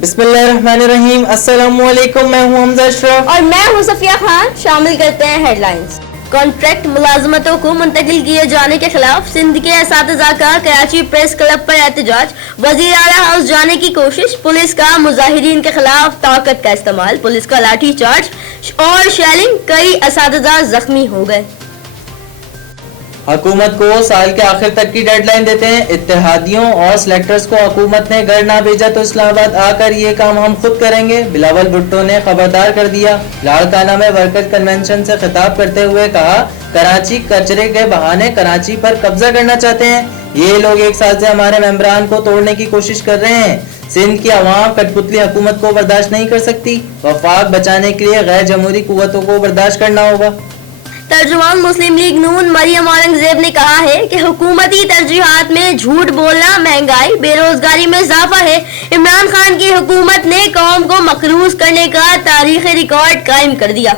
बिस्मिल्लाहिर्रहमानिर्रहीम। अस्सलाम वालेकुम, मैं हूं हमजा अशरफ और मैं हूं सफिया खान। शामिल करते हैं हेडलाइंस। कॉन्ट्रैक्ट मुलाजमतों को मुंतकिल किए जाने के खिलाफ सिंध के असातिज़ा का कराची प्रेस क्लब पर एहतजाज। वज़ीर आला हाउस जाने की कोशिश, पुलिस का मुजाहिरीन के खिलाफ ताकत का इस्तेमाल, पुलिस का लाठी चार्ज और शेलिंग, कई असातिज़ा जख्मी हो गए। हुकूमत को साल के आखिर तक की डेडलाइन देते हैं। इत्तेहादियों और सिलेक्टर्स को हुकूमत ने घर ना भेजा तो इस्लामाबाद आकर ये काम हम खुद करेंगे। बिलावल भुट्टो ने खबरदार कर दिया। लाड़काना में वर्कर्स कन्वेंशन से खिताब करते हुए कहा, कराची कचरे के बहाने कराची पर कब्जा करना चाहते हैं। ये लोग एक साल से हमारे मेंबरान को तोड़ने की कोशिश कर रहे हैं। सिंध की अवाम कठपुतली हुकूमत को बर्दाश्त नहीं कर सकती। वफाक बचाने के लिए गैर जमहूरी कुव्वतों को बर्दाश्त करना होगा। तर्जुमान मुस्लिम लीग नून मरियम औरंगजेब ने कहा है कि हुकूमती तरजीहात में झूठ बोलना, महंगाई, बेरोजगारी में इजाफा है। इमरान खान की हुकूमत ने कौम को मकरूज करने का तारीखी रिकॉर्ड कायम कर दिया।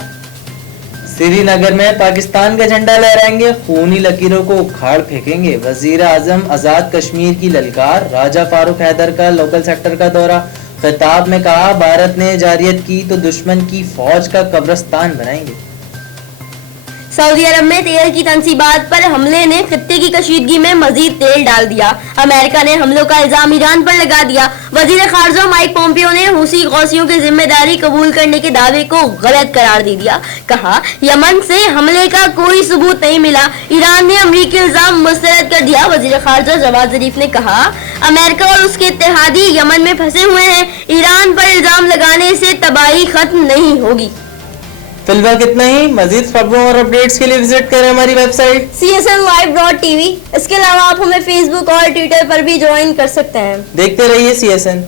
श्रीनगर में पाकिस्तान का झंडा लहराएंगे, खूनी लकीरों को उखाड़ फेंकेंगे। वजीर आजम आजाद कश्मीर की ललकार। राजा फारूक हैदर का लोकल सेक्टर का दौरा। खिताब में कहा, भारत ने जारियत की तो दुश्मन की फौज का कब्रिस्तान बनाएंगे। सऊदी अरब में तेल की तनसीबात पर हमले ने खित्ते की कशीदगी में मजीद तेल डाल दिया। अमेरिका ने हमलों का इल्जाम ईरान पर लगा दिया। वजीर खारजा माइक पोम्पियो ने हूसी गौसियों की जिम्मेदारी कबूल करने के दावे को गलत करार दे दिया। कहा, यमन से हमले का कोई सबूत नहीं मिला, ईरान ने अमरीकी इल्जाम मुस्तरद कर दिया। वजीर खारजा जवाद जरीफ ने कहा, अमेरिका और उसके इत्तेहादी यमन में फंसे हुए हैं। ईरान पर इल्जाम लगाने से तबाही खत्म नहीं होगी। फिलहाल कितना ही। मजीद खबरों और अपडेट्स के लिए विजिट करें हमारी वेबसाइट csnlive.tv। इसके अलावा आप हमें फेसबुक और ट्विटर पर भी ज्वाइन कर सकते हैं। देखते रहिए CSN।